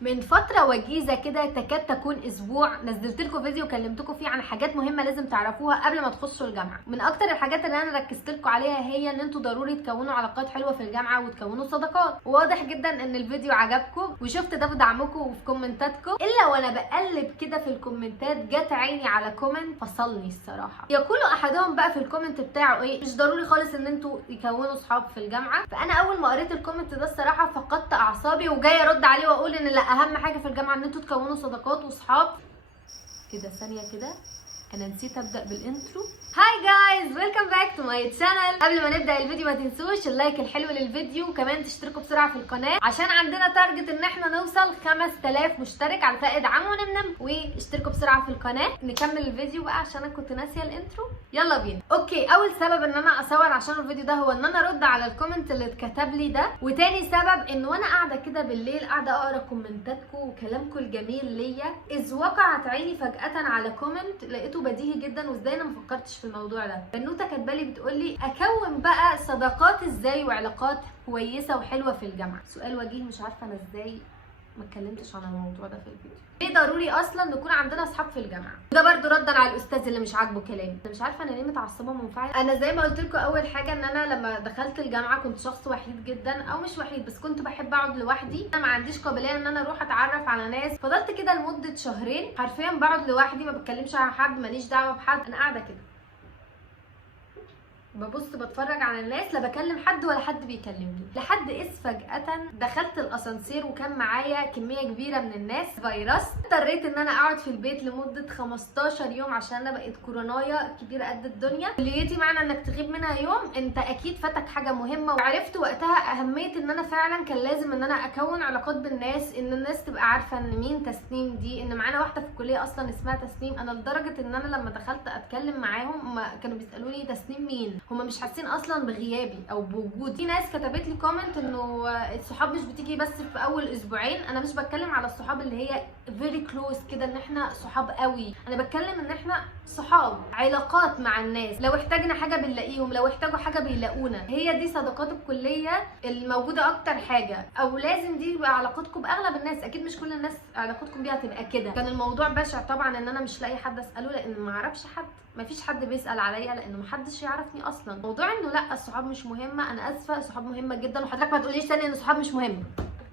من فترة وجيزة كده تكاد تكون اسبوع نزلت لكم فيديو كلمتكم فيه عن حاجات مهمة لازم تعرفوها قبل ما تخشوا الجامعة. من اكتر الحاجات اللي انا ركزت لكم عليها هي ان انتوا ضروري تكونوا علاقات حلوة في الجامعة وتكونوا صداقات. وواضح جدا ان الفيديو عجبكم وشفت ده في دعمكم وفي كومنتاتكم، الا وانا بقلب كده في الكومنتات جت عيني على كومنت فصلني الصراحة. يقول احدهم بقى في الكومنت بتاعه ايه، مش ضروري خالص ان انتوا يكونوا صحاب في الجامعة. فانا اول ما قريت الكومنت ده الصراحة فقدت اعصابي وجايه ارد عليه واقول ان لا، اهم حاجة في الجامعة ان انتوا تكونوا صداقات وصحاب. كده ثانيه كده انا نسيت ابدا بالانترو. هاي جايز، ويلكم باك تو ماي تشانل. قبل ما نبدا الفيديو ما تنسوش اللايك الحلو للفيديو، وكمان تشتركوا بسرعه في القناه عشان عندنا تارجت ان احنا نوصل 5000 مشترك على فائد عم ونمنم. واشتركوا بسرعه في القناه. نكمل الفيديو بقى عشان انا كنت ناسيه الانترو. يلا بينا. اوكي، اول سبب ان انا اصور عشان الفيديو ده هو ان انا ارد على الكومنت اللي اتكتب لي ده، وتاني سبب ان وانا قاعده كده بالليل قاعده اقرا كومنتاتكم وكلامكم الجميل ليا، اذ وقعت عيني فجاه على كومنت لقيته بديهي جدا وازاي انا ما فكرتش في الموضوع ده. بنوته كاتبالي بتقولي اكون بقى صداقات ازاي وعلاقات كويسه وحلوه في الجامعه. سؤال وجيه، مش عارفه انا ازاي ما اتكلمتش عن الموضوع ده في الفيديو. ليه ضروري اصلا نكون عندنا اصحاب في الجامعه؟ وده برده ردا على الاستاذ اللي مش عاجبه كلامي. انا مش عارفه انا ليه متعصبه ومنفعله. انا زي ما قلت لكم اول حاجه ان انا لما دخلت الجامعه كنت شخص وحيد جدا، او مش وحيد بس كنت بحب اقعد لوحدي. انا ما عنديش قابليه ان انا اروح اتعرف على ناس. فضلت كده لمده شهرين حرفيا بقعد لوحدي، ما بتكلمش مع حد، ماليش دعوه بحد. انا قاعده كده ببص بتفرج على الناس، لا بكلم حد ولا حد بيكلمني. لحد اذ فجأة دخلت الاسانسير وكان معايا كمية كبيرة من الناس فيروس. اضطريت ان انا اقعد في البيت لمدة 15 يوم عشان انا بقيت كورونايا كبيرة قد الدنيا. كليتي معنى انك تغيب منها يوم انت اكيد فاتك حاجة مهمة. وعرفت وقتها اهمية ان انا فعلا كان لازم ان انا اكون علاقات بالناس، ان الناس تبقى عارفة ان مين تسنيم دي، ان معانا واحدة في الكلية اصلا اسمها تسنيم. انا لدرجة ان انا لما دخلت اتكلم معاهم كانوا بيسألوني تسنيم مين، هما مش حاسين اصلا بغيابي او بوجودي. في ناس كتبت لي كومنت انه الصحاب مش بتيجي بس في اول اسبوعين. انا مش بتكلم على الصحاب اللي هي فيري كلوز كده ان احنا صحاب قوي، انا بتكلم ان احنا صحاب علاقات مع الناس، لو احتاجنا حاجه بنلاقيهم، لو احتاجوا حاجه بيلاقونا. هي دي صداقات الكليه الموجوده اكتر حاجه، او لازم دي يبقى علاقتكم باغلب الناس. اكيد مش كل الناس علاقتكم بيها تبقى كده. كان الموضوع بشع طبعا ان انا مش لاقي حد اساله لان ما اعرفش حد، مفيش حد بيسال عليا لانه محدش يعرفني اصلا. موضوع انه لا الصحاب مش مهمه، انا اسفه، الصحاب مهمه جدا. وحضرتك ما تقوليش تاني ان الصحاب مش مهمه،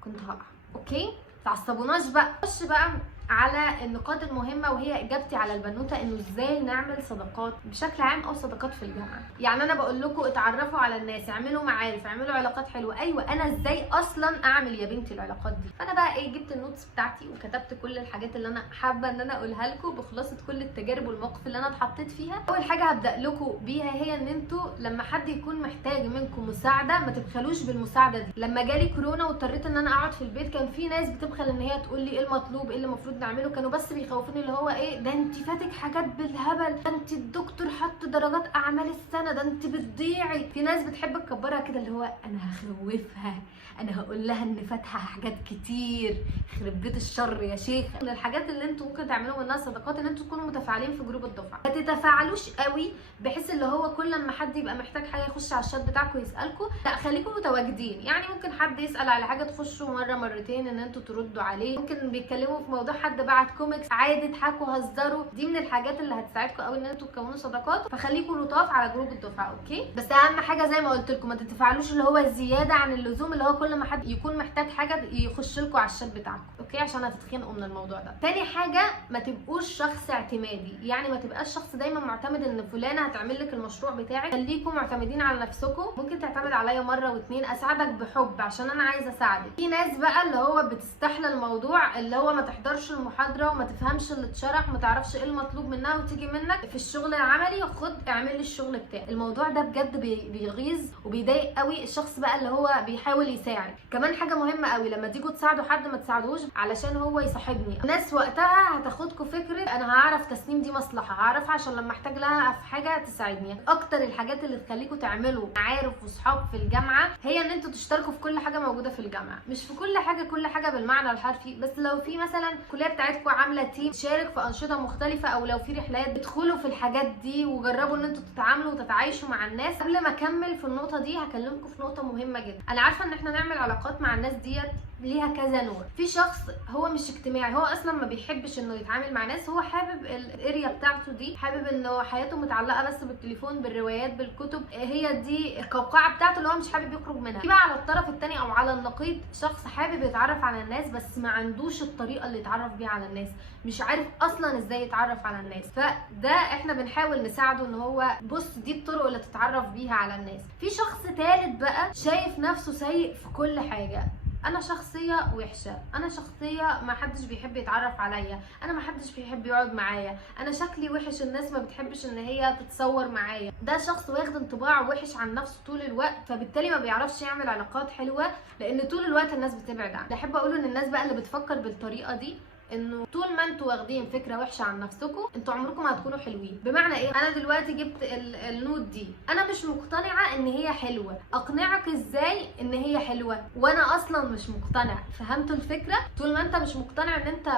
كنت هقع. اوكي، تعصبوناش بقى. خش بقى على النقاط المهمه، وهي اجابتي على البنوته انه ازاي نعمل صداقات بشكل عام او صداقات في الجامعه. يعني انا بقول لكم اتعرفوا على الناس، اعملوا معارف، اعملوا علاقات حلوه. ايوه، انا ازاي اصلا اعمل يا بنتي العلاقات دي؟ فانا بقى ايه، جبت النوتس بتاعتي وكتبت كل الحاجات اللي انا حابه ان انا اقولها لكم بخلاصه كل التجارب والمواقف اللي انا اتحطيت فيها. اول حاجه هبدا لكم بيها هي ان انتوا لما حد يكون محتاج منكم مساعده ما تبخلوش بالمساعده دي. لما جالي كورونا واضطريت ان انا اقعد في البيت كان في ناس بتبخل ان هي تقول لي ايه المطلوب، ايه اللي المفروض نعمله. كانوا بس بيخوفوني اللي هو ايه، ده انت فاتك حاجات بالهبل، ده انت الدكتور حط درجات اعمال السنه، ده انت بتضيعي. في ناس بتحب تكبرها كده اللي هو انا هخوفها، انا هقول لها ان فاتها حاجات كتير، يخرب بيت الشر يا شيخ. من الحاجات اللي انتوا ممكن تعملوا منها صداقات ان انتوا تكونوا متفاعلين في جروب الدفعه. ما تتفاعلوش قوي بحيث اللي هو كل ما حد يبقى محتاج حاجه يخش على الشات بتاعكم يسالكم، لا خليكم متواجدين. يعني ممكن حد يسال على حاجه تخشوا مره مرتين ان انتوا تردوا عليه. ممكن بيتكلموا في موضوع حد بعت كوميكس عادي، اضحكوا هزروا. دي من الحاجات اللي هتساعدكم قوي ان انتوا تكونوا صداقات. فخليكم لطاف على جروب الدفعه. اوكي، بس اهم حاجه زي ما قلت لكم ما تتفاعلوش اللي هو زياده عن اللزوم، اللي هو كل ما حد يكون محتاج حاجه يخش لكم على الشات بتاعكم. اوكي، عشان هتتخنقوا من الموضوع ده. تاني حاجه ما تبقوش شخص اعتمادي. يعني ما تبقاش شخص دايما معتمد ان فلانه هتعمل لك المشروع بتاعك. خليكم معتمدين على نفسكم. ممكن تعتمد عليا مره واتنين، اساعدك بحب عشان انا عايزه اساعدك. في ناس بقى اللي هو بتستحلى الموضوع، اللي هو ما تحضرش المحاضره وما تفهمش اللي اتشرح، ما تعرفش ايه المطلوب منها وتيجي منك في الشغل العملي خد اعمل لي الشغل بتاعي. الموضوع ده بجد بيغيظ وبيضايق قوي الشخص بقى اللي هو بيحاول يساعد. كمان حاجه مهمه قوي، لما تيجوا تساعدوا حد ما تساعدوش علشان هو يصاحبني. الناس وقتها هتاخدكم فكره انا هعرف تسنيم دي مصلحه، هعرفها عشان لما احتاج لها في حاجه تساعدني. اكتر الحاجات اللي تخليكم تعملوا معارف وصحاب في الجامعه هي ان انتوا تشتركوا في كل حاجه موجوده في الجامعه. مش في كل حاجه كل حاجه بالمعنى الحرفي، بس لو في مثلا الكليه بتاعتكم عامله تيم شارك في انشطه مختلفه، او لو في رحلات ادخلوا في الحاجات دي وجربوا ان انتوا تتعاملوا وتتعايشوا مع الناس. قبل ما اكمل في النقطه دي هكلمكم في نقطه مهمه جدا. انا عارفه ان احنا نعمل علاقات مع الناس ديت ليها كذا نوع. في شخص هو مش اجتماعي، هو اصلا ما بيحبش انه يتعامل مع ناس، هو حابب الاريا بتاعته دي، حابب انه حياته متعلقه بس بالتليفون، بالروايات، بالكتب، هي دي القوقعه بتاعته اللي هو مش حابب يخرج منها. في بقى على الطرف الثاني او على النقيض شخص حابب يتعرف على الناس بس ما عندوش الطريقه اللي يتعرف بيها على الناس، مش عارف اصلا ازاي يتعرف على الناس. فده احنا بنحاول نساعده ان هو بص دي الطرق اللي تتعرف بيها على الناس. في شخص ثالث بقى شايف نفسه سيء في كل حاجه، انا شخصيه وحشه، انا شخصيه ما حدش بيحب يتعرف عليا، انا ما حدش بيحب يقعد معايا، انا شكلي وحش، الناس ما بتحبش ان هي تتصور معايا. ده شخص واخد انطباع وحش عن نفسه طول الوقت، فبالتالي ما بيعرفش يعمل علاقات حلوه لان طول الوقت الناس بتبعد عنه. احب اقوله ان الناس بقى اللي بتفكر بالطريقه دي انه طول ما انتوا واخدين فكره وحشه عن نفسكم انتوا عمركم ما هتكونوا حلوين. بمعنى ايه؟ انا دلوقتي جبت النود دي، انا مش مقتنعه ان هي حلوه، اقنعك ازاي ان هي حلوه وانا اصلا مش مقتنع؟ فهمتوا الفكره؟ طول ما انت مش مقتنع ان انت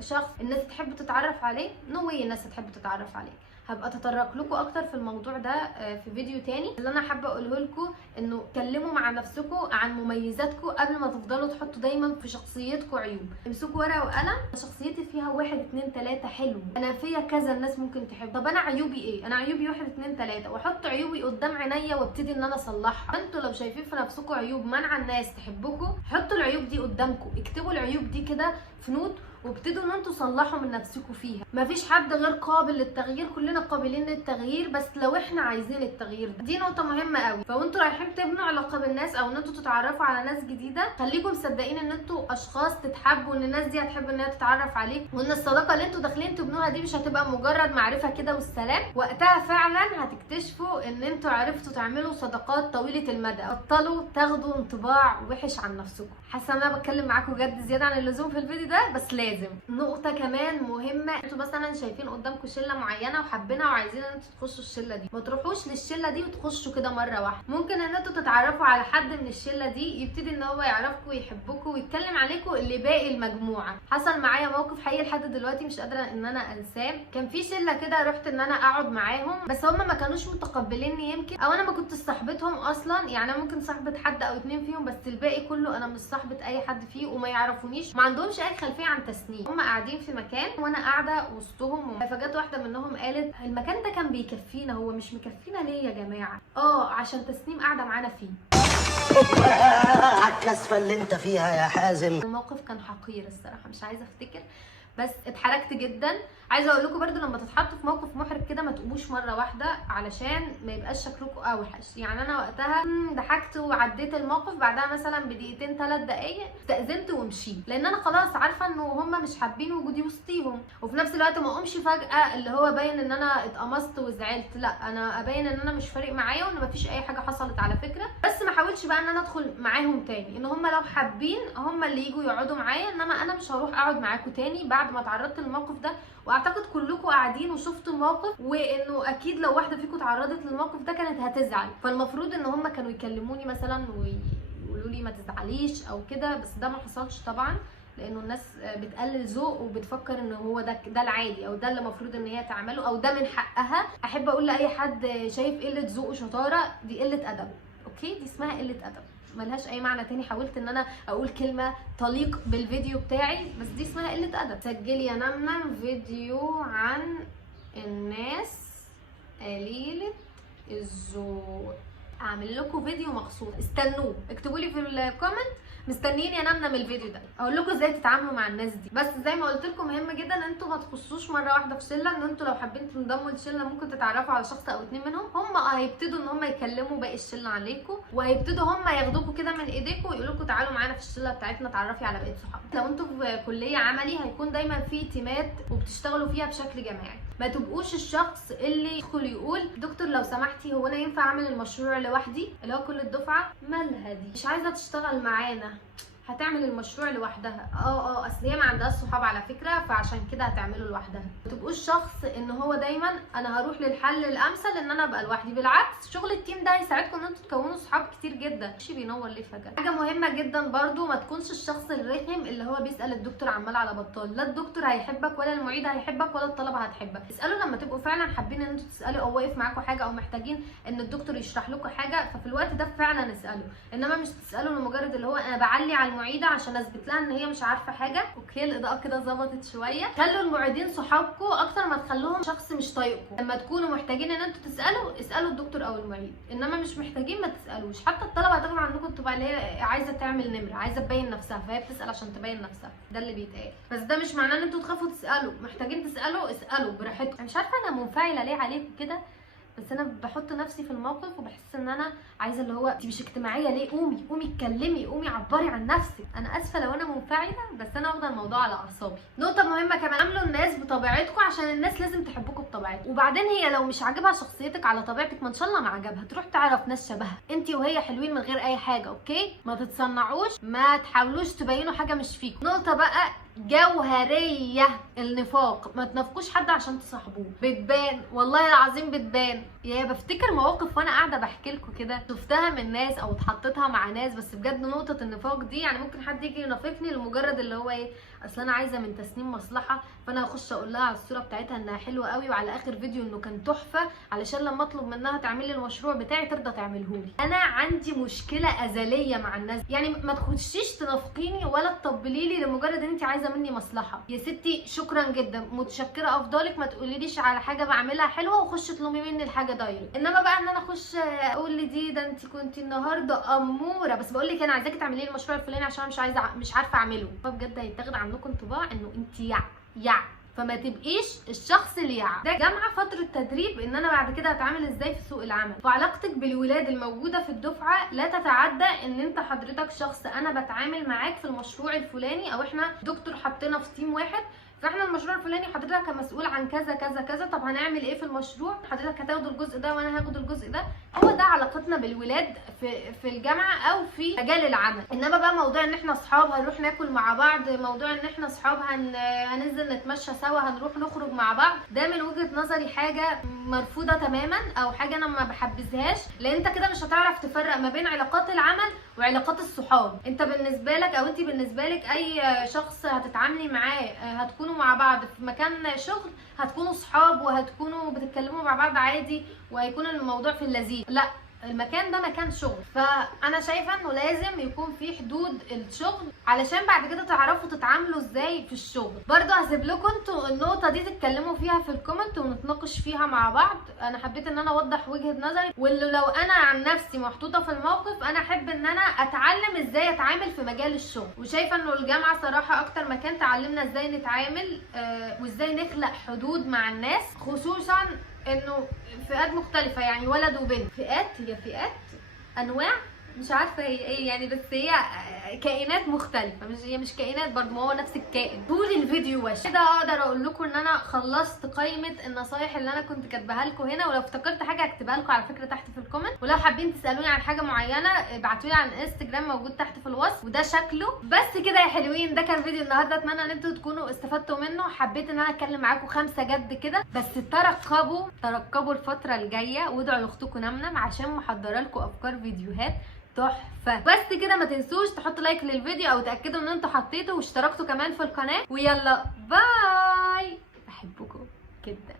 شخص الناس تحب تتعرف عليه، نو واي الناس تحب تتعرف عليك. هبقى اتطرق لكم اكتر في الموضوع ده في فيديو تاني. اللي انا حابه اقوله لكم انه اتكلموا مع نفسكم عن مميزاتكم قبل ما تفضلوا تحطوا دايما في شخصيتكم عيوب. امسكوا ورقه وقلم، شخصيتي فيها 1 2 3 حلو، انا فيا كذا الناس ممكن تحب، طب انا عيوبي ايه؟ انا عيوبي 1 2 3، واحط عيوبي قدام عينيا وابتدي ان انا اصلحها. انتوا لو شايفين في نفسكم عيوب منع الناس تحبكم، حطوا العيوب دي قدامكم، اكتبوا العيوب دي كده في نوت وابتدوا ان انتوا تصلحوا من نفسكم فيها. مفيش حد غير قابل للتغيير، كلنا قابلين للتغيير بس لو احنا عايزين التغيير ده. دي نقطه مهمه قوي. فوانتوا رايحين تبنوا علاقه بالناس او ان انتوا تتعرفوا على ناس جديده، خليكم مصدقين ان انتوا اشخاص تتحبوا، ان الناس دي هتحب ان هي تتعرف عليكم، وان الصداقه اللي انتوا داخلين تبنوها دي مش هتبقى مجرد معرفه كده والسلام. وقتها فعلا هتكتشفوا ان انتوا عرفتوا تعملوا صداقات طويله المدى. بطلوا تاخدوا انطباع وحش عن نفسكم. حاسه ان انا بتكلم معاكم جد زياده عن اللزوم في الفيديو ده، بس لازم. نقطه كمان مهمه، انتوا مثلا شايفين قدامكم شله معينه وحابينها وعايزين ان انتوا تخشوا الشله دي، ما تروحوش للشله دي وتخشوا كده مره واحده. ممكن ان انتوا تتعرفوا على حد من الشله دي، يبتدي ان هو يعرفكم ويحبكم ويتكلم عليكم اللي باقي المجموعه. حصل معايا موقف حقيقي لحد دلوقتي مش قادره ان انا انساه. كان في شله كده رحت ان انا اقعد معاهم، بس هم ما كانوش متقبليني يمكن، او انا ما كنتش صاحبتهم اصلا. يعني انا ممكن صاحبه حد او 2 فيهم، بس الباقي كله انا مش صاحبه اي حد فيه وما يعرفونيش، ما عندهمش اي خلفيه عن تسنيم. هم قاعدين في مكان وانا قاعده وسطهم، فجت واحده منهم قالت المكان ده كان بيكفينا، هو مش مكفينا ليه يا جماعه؟ عشان تسنيم قاعده معانا فيه. على الكسفه اللي انت فيها يا حازم. الموقف كان حقير الصراحه، مش عايزه افتكر، بس اتحركت جدا. عايزه اقول لكم برده لما تتحطوا في موقف محرج كده ما تقوموش مره واحده علشان ما يبقاش شكلكم اوحش. يعني انا وقتها ضحكت وعديت الموقف، بعدها مثلا بدقيقتين 3 دقايق استأذنت ومشيت، لان انا خلاص عارفه انه هم مش حابين وجودي وسطيهم. وفي نفس الوقت ما اقومش فجاه اللي هو باين ان انا اتقمصت وزعلت، لا انا ابين ان انا مش فارق معايا وان مفيش اي حاجه حصلت على فكره. بس ما حاولش بقى ان انا ادخل معاهم تاني، ان هم لو حابين هم اللي يجوا يقعدوا معايا، انما انا مش هروح اقعد معاكم تاني بعد ما تعرضت للموقف ده. واعتقد كلكم قاعدين وشفتوا الموقف، وانه اكيد لو واحده فيكم اتعرضت للموقف ده كانت هتزعل. فالمفروض ان هم كانوا يكلموني مثلا ويقولوا لي ما تزعليش او كده، بس ده ما حصلش طبعا، لانه الناس بتقلل ذوق وبتفكر ان هو ده العادي او ده اللي المفروض ان هي تعمله او ده من حقها. احب اقول لاي حد شايف قله ذوق وشطاره دي قله ادب، اوكي؟ دي اسمها قله ادب، ملهاش اي معنى تاني. حاولت ان انا اقول كلمه تليق بالفيديو بتاعي بس دي اسمها قله ادب. سجلي يا نمنم فيديو عن الناس قليله الذوق، اعمل لكم فيديو مخصوص، استنوه، اكتبوا لي في الكومنت مستنيين يا نمنم الفيديو ده اقول لكم ازاي تتعاملوا مع الناس دي. بس زي ما قلت لكم مهم جدا ان انتوا ما تخشوش مره واحده في شله، ان انتوا لو حابين تنضموا لشله ممكن تتعرفوا على شخص او 2 منهم، هم هيبتدوا ان هم يكلموا باقي الشله عليكم، وهيبتدوا هم ياخدوكوا كده من ايديكم ويقولوا لكم تعالوا معانا في الشله بتاعتنا اتعرفي على بقيه صحابك. لو انتوا في كليه عملي هيكون دايما في تيمات وبتشتغلوا فيها بشكل جماعي، ما تبقوش الشخص اللي يدخل يقول دكتور لو سمحتي هو انا ينفع اعمل المشروع لوحدي، اللي هو كل الدفعه مالها دي مش عايزه تشتغل معانا، هتعمل المشروع لوحدها. اصل هي ما عندهاش ملهاش صحاب على فكره، فعشان كده هتعمله لوحدها. ما تبقوش شخص ان هو دايما انا هروح للحل الامثل ان انا ابقى لوحدي، بالعكس شغل التيم ده هيساعدكم ان انتوا تكونوا صحاب كتير جدا. مش بينور ليه فجاه؟ حاجه مهمه جدا برضو، ما تكونش الشخص الرخم اللي هو بيسال الدكتور عمال على بطال. لا الدكتور هيحبك ولا المعيد هيحبك ولا الطلبه هتحبك. اسالوا لما تبقوا فعلا حابين ان انتوا تسالوا او واقف معاكم حاجه او محتاجين ان الدكتور يشرح لكم حاجه، ففي الوقت ده فعلا اسالوا. انما مش تسالوا لمجرد اللي هو انا بعلي على المعيده عشان اثبت لها ان هي مش عارفه حاجه. اوكي الاضاءه كده ظبطت شويه. خلوا المعيدين صحابكم اكتر ما تخلوهم شخص مش طايقكم. لما تكونوا محتاجين ان انتوا تسالوا اسالوا الدكتور او المعيد، انما مش محتاجين ما تسالوش. حتى الطلبه هتاخد عندكم تبقى اللي هي عايزه تعمل نمره، عايزه تبين نفسها، فهي بتسال عشان تبين نفسها. ده اللي بيتقال، بس ده مش معناه ان انتوا تخافوا تسالوا. محتاجين تسالوا اسالوا براحتكم. مش عارفه انا منفعله ليه عليكم كده، بس انا بحط نفسي في الموقف وبحس ان انا عايزه اللي هو انت مش اجتماعيه ليه؟ قومي اتكلمي، قومي عبري عن نفسك. انا اسفه لو انا منفعله، بس انا واخده الموضوع على اعصابي. نقطه مهمه كمان، عاملوا الناس بطبيعتكم عشان الناس لازم تحبكم بطبيعتكم. وبعدين هي لو مش عاجبها شخصيتك على طبيعتك ما ان شاء الله ما عجبها، تروح تعرف ناس شبهها. انت وهي حلوين من غير اي حاجه. اوكي ما تتصنعوش، ما تحاولوش تبينوا حاجه مش فيكم. نقطه بقى جوهريه، النفاق. ما تنافقوش حد عشان تصاحبوه، بتبان والله العظيم بتبان. يا بفتكر مواقف وانا قاعده بحكي لكم كده شفتها من ناس او اتحطيتها مع ناس، بس بجد نقطه النفاق دي يعني ممكن حد يجي ينافقني لمجرد اللي هو ايه، اصل انا عايزه من تسنيم مصلحه، فانا هخش اقول لها على الصوره بتاعتها انها حلوه قوي وعلى اخر فيديو انه كان تحفه، علشان لما اطلب منها تعمل لي المشروع بتاعي ترضى تعمله لي. انا عندي مشكله ازليه مع الناس، يعني ما تخشيش تنافقيني ولا تطبلي لي لمجرد ان انت عايزه مني مصلحه. يا ستي شكرا جدا، متشكره افضلك، ما تقوليليش على حاجه بعملها حلوه وخش اطلبي مني الحاجه دايركت. انما بقى ان انا اخش اقول لي دي ده انت كنتي النهارده اموره، بس بقول لك انا عايزاكي تعملي لي المشروع الفلاني عشان مش عارفه اعمله، فبجد هيتاخد عنكم انطباع انه انت يع فما تبقيش الشخص اللي ده جامعه فتره تدريب ان انا بعد كده هتعامل ازاي في سوق العمل. وعلاقتك بالولاد الموجوده في الدفعه لا تتعدى ان انت حضرتك شخص انا بتعامل معاك في المشروع الفلاني، او احنا دكتور حطينا في تيم واحد فاحنا المشروع الفلاني حضرتك مسؤول عن كذا كذا كذا، طب هنعمل ايه في المشروع؟ حضرتك هتاخد الجزء ده وانا هاخد الجزء ده. هو ده علاقتنا بالولاد في الجامعه او في مجال العمل. انما بقى موضوع ان احنا اصحاب هنروح ناكل مع بعض، موضوع ان احنا اصحاب هننزل نتمشى سوا، هنروح نخرج مع بعض، ده من وجهه نظري حاجه مرفوضه تماما او حاجه انا ما بحبذهاش، لان انت كده مش هتعرف تفرق ما بين علاقات العمل وعلاقات الصحاب. انت بالنسبه لك او انت بالنسبه لك اي شخص هتتعاملي معاه هتكونوا مع بعض في مكان شغل، هتكونوا صحاب وهتكونوا بتتكلموا مع بعض عادي وهيكون الموضوع في اللذيذ. لا، المكان ده مكان شغل، فانا شايفه انه لازم يكون في حدود الشغل علشان بعد كده تعرفوا تتعاملوا ازاي في الشغل. برضو هسيب لكم انتوا النقطه دي تتكلموا فيها في الكومنت ونتناقش فيها مع بعض. انا حبيت ان انا اوضح وجهه نظري، واللي لو انا عن نفسي محطوطه في الموقف انا احب ان انا اتعلم ازاي اتعامل في مجال الشغل. وشايفه انه الجامعه صراحه اكتر مكان تعلمنا ازاي نتعامل وازاي نخلق حدود مع الناس، خصوصا انه فئات مختلفه، يعني ولد وبنت. هي فئات انواع مش عارفه هي ايه يعني، بس هي كائنات مختلفه، مش كائنات برضه، ما هو نفس الكائن. طول الفيديو وش كده اقدر اقول لكم ان انا خلصت قائمه النصايح اللي انا كنت كاتباها لكم هنا، ولو افتكرت حاجه هكتبها لكم على فكره تحت في الكومنت، ولو حابين تسالوني عن حاجه معينه ابعتوا لي على الانستجرام موجود تحت في الوصف. وده شكله بس كده يا حلوين. ده كان فيديو النهارده، اتمنى ان انتوا تكونوا استفدتوا منه. حبيت ان انا اتكلم معاكم 5 جد كده، بس ترقبوا الفتره الجايه، وادعوا لاختكم نمنم عشان محضره لكم افكار فيديوهات تحفه. بس كده ما تنسوش تحطوا لايك للفيديو او تاكدوا ان انتوا حطيتوا واشتركتوا كمان في القناه. ويلا باي، بحبكم جدا.